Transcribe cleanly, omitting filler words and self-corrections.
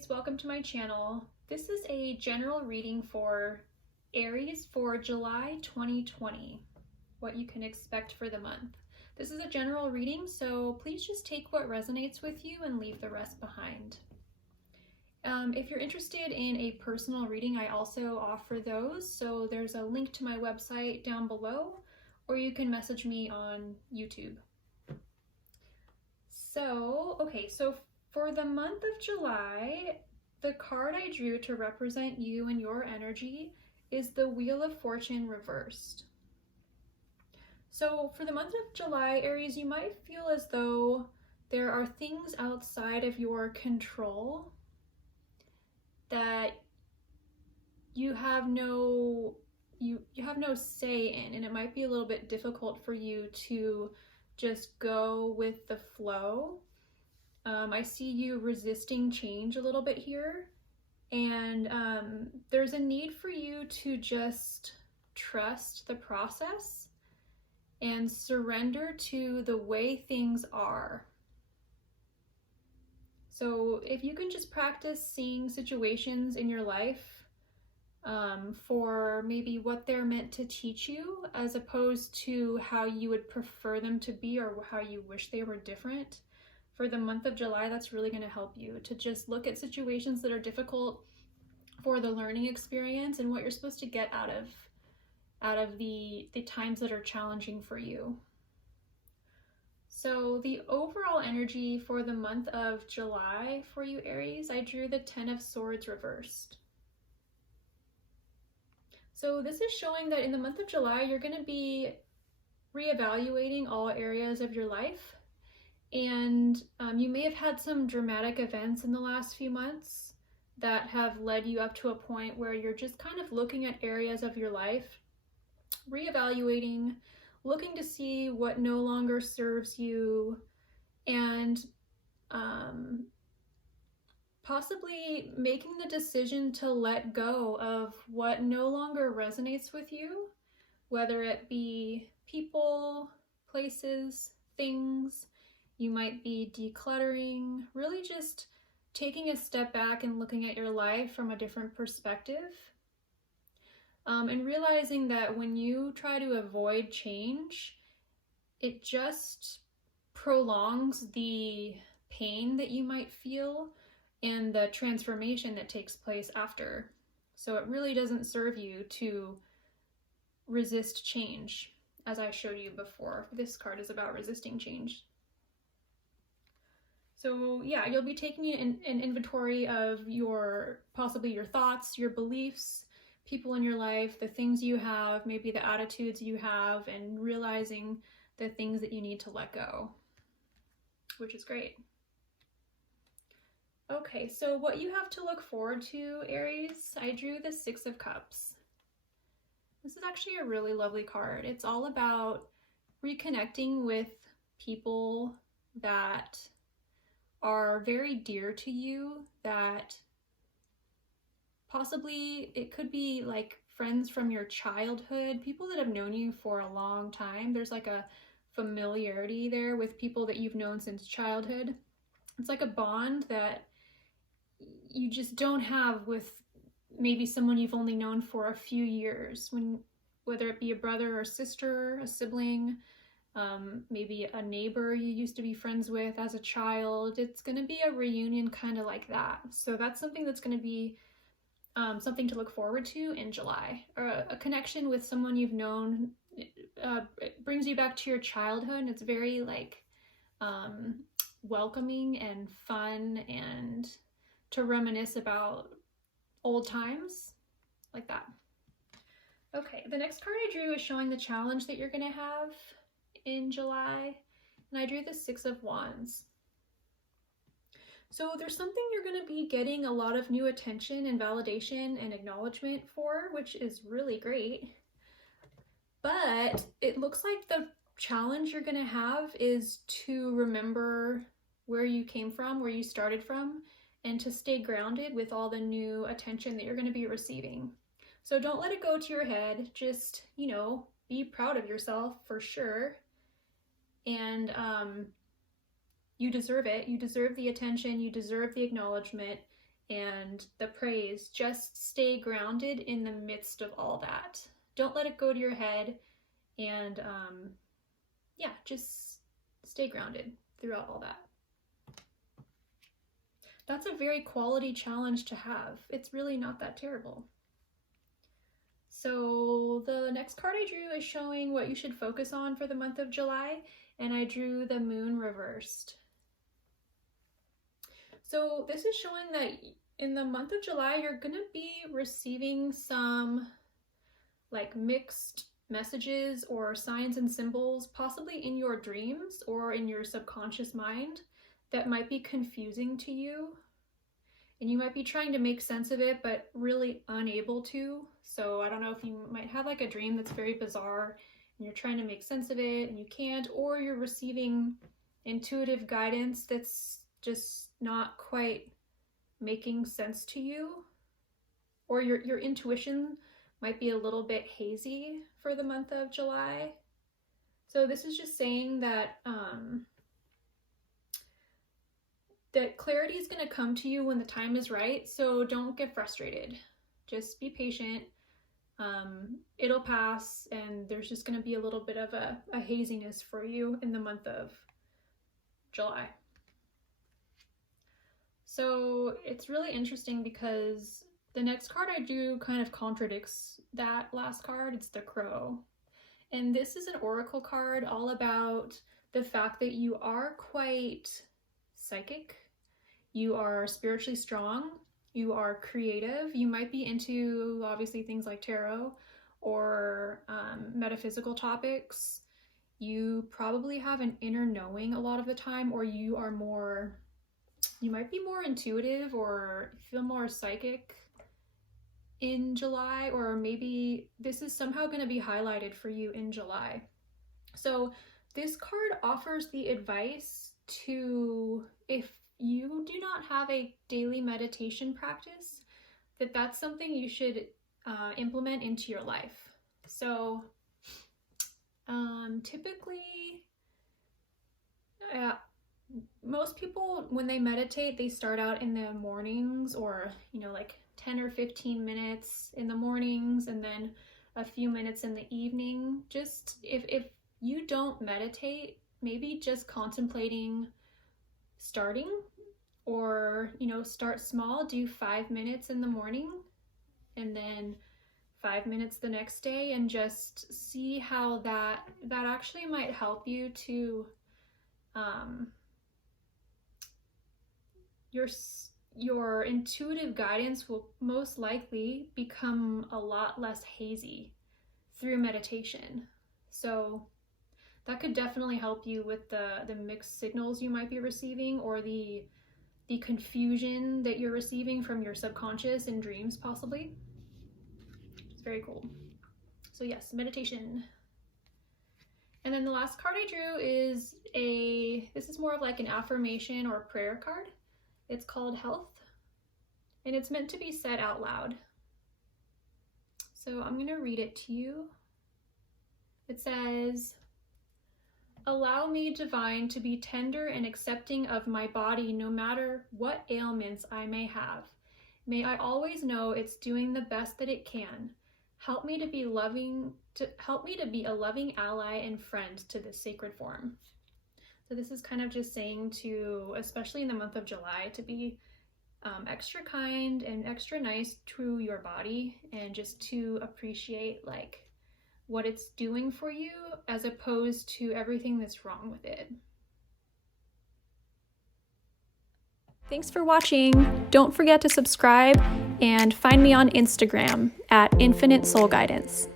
Aries, welcome to my channel. This is a general reading for Aries for July 2020, what you can expect for the month. This is a general reading, so please just take what resonates with you and leave the rest behind. If you're interested in a personal reading, I also offer those, so there's a link to my website down below, or you can message me on YouTube. So for the month of July, the card I drew to represent you and your energy is the Wheel of Fortune reversed. So for the month of July, Aries, you might feel as though there are things outside of your control that you have no say in, and it might be a little bit difficult for you to just go with the flow. I see you resisting change a little bit here, and there's a need for you to just trust the process and surrender to the way things are. So if you can just practice seeing situations in your life for maybe what they're meant to teach you, as opposed to how you would prefer them to be or how you wish they were different. For the month of July, that's really going to help you to just look at situations that are difficult for the learning experience and what you're supposed to get out of the times that are challenging for you. So the overall energy for the month of July for you, Aries, I drew the Ten of Swords reversed. So this is showing that in the month of July, you're going to be reevaluating all areas of your life. And you may have had some dramatic events in the last few months that have led you up to a point where you're just kind of looking at areas of your life, reevaluating, looking to see what no longer serves you, and possibly making the decision to let go of what no longer resonates with you, whether it be people, places, things. You might be decluttering, really just taking a step back and looking at your life from a different perspective. And realizing that when you try to avoid change, it just prolongs the pain that you might feel and the transformation that takes place after. So it really doesn't serve you to resist change, as I showed you before. This card is about resisting change. So yeah, you'll be taking an inventory of possibly your thoughts, your beliefs, people in your life, the things you have, maybe the attitudes you have, and realizing the things that you need to let go, which is great. Okay, so what you have to look forward to, Aries, I drew the Six of Cups. This is actually a really lovely card. It's all about reconnecting with people that are very dear to you, that possibly it could be like friends from your childhood, people that have known you for a long time. There's like a familiarity there with people that you've known since childhood. It's like a bond that you just don't have with maybe someone you've only known for a few years, whether it be a brother or sister, a sibling, maybe a neighbor you used to be friends with as a child. It's going to be a reunion kind of like that. So that's something that's going to be something to look forward to in July. Or a connection with someone you've known. It brings you back to your childhood. It's very like welcoming and fun, and to reminisce about old times like that. Okay, the next card I drew is showing the challenge that you're going to have in July, and I drew the Six of Wands. So there's something you're going to be getting a lot of new attention and validation and acknowledgement for, which is really great. But it looks like the challenge you're going to have is to remember where you came from, where you started from, and to stay grounded with all the new attention that you're going to be receiving. So don't let it go to your head. Just, be proud of yourself for sure. And you deserve it. You deserve the attention. You deserve the acknowledgement. and the praise. Just stay grounded in the midst of all that. Don't let it go to your head, and yeah, just stay grounded throughout all that. That's a very quality challenge to have. It's really not that terrible. So the next card I drew is showing what you should focus on for the month of July, and I drew the moon reversed. So this is showing that in the month of July, you're gonna be receiving some like mixed messages or signs and symbols, possibly in your dreams or in your subconscious mind, that might be confusing to you. And you might be trying to make sense of it, but really unable to. So I don't know if you might have like a dream that's very bizarre and you're trying to make sense of it and you can't, or you're receiving intuitive guidance that's just not quite making sense to you, or your intuition might be a little bit hazy for the month of July. So this is just saying that that clarity is going to come to you when the time is right. So don't get frustrated. Just be patient. It'll pass, and there's just going to be a little bit of a haziness for you in the month of July. So it's really interesting because the next card I drew kind of contradicts that last card. It's the crow. And this is an oracle card all about the fact that you are quite psychic, you are spiritually strong, you are creative, you might be into obviously things like tarot or metaphysical topics. You probably have an inner knowing a lot of the time, or you might be more intuitive or feel more psychic in July, or maybe this is somehow going to be highlighted for you in July. So this card offers the advice to, if you do not have a daily meditation practice, that's something you should implement into your life. So typically, most people, when they meditate, they start out in the mornings, or like 10 or 15 minutes in the mornings and then a few minutes in the evening. Just if you don't meditate, maybe just contemplating starting, or start small, do 5 minutes in the morning and then 5 minutes the next day, and just see how that actually might help you to your intuitive guidance will most likely become a lot less hazy through meditation. So that could definitely help you with the mixed signals you might be receiving, or the confusion that you're receiving from your subconscious in dreams, possibly. It's very cool. So yes, meditation. And then the last card I drew is this is more of like an affirmation or prayer card. It's called Health, and it's meant to be said out loud. So I'm going to read it to you. It says, "Allow me, divine, to be tender and accepting of my body no matter what ailments I may have. May I always know it's doing the best that it can. Help me to be a loving ally and friend to this sacred form." So this is kind of just saying to, especially in the month of July, to be extra kind and extra nice to your body, and just to appreciate like what it's doing for you, as opposed to everything that's wrong with it. Thanks for watching. Don't forget to subscribe and find me on Instagram at Infinite Soul Guidance.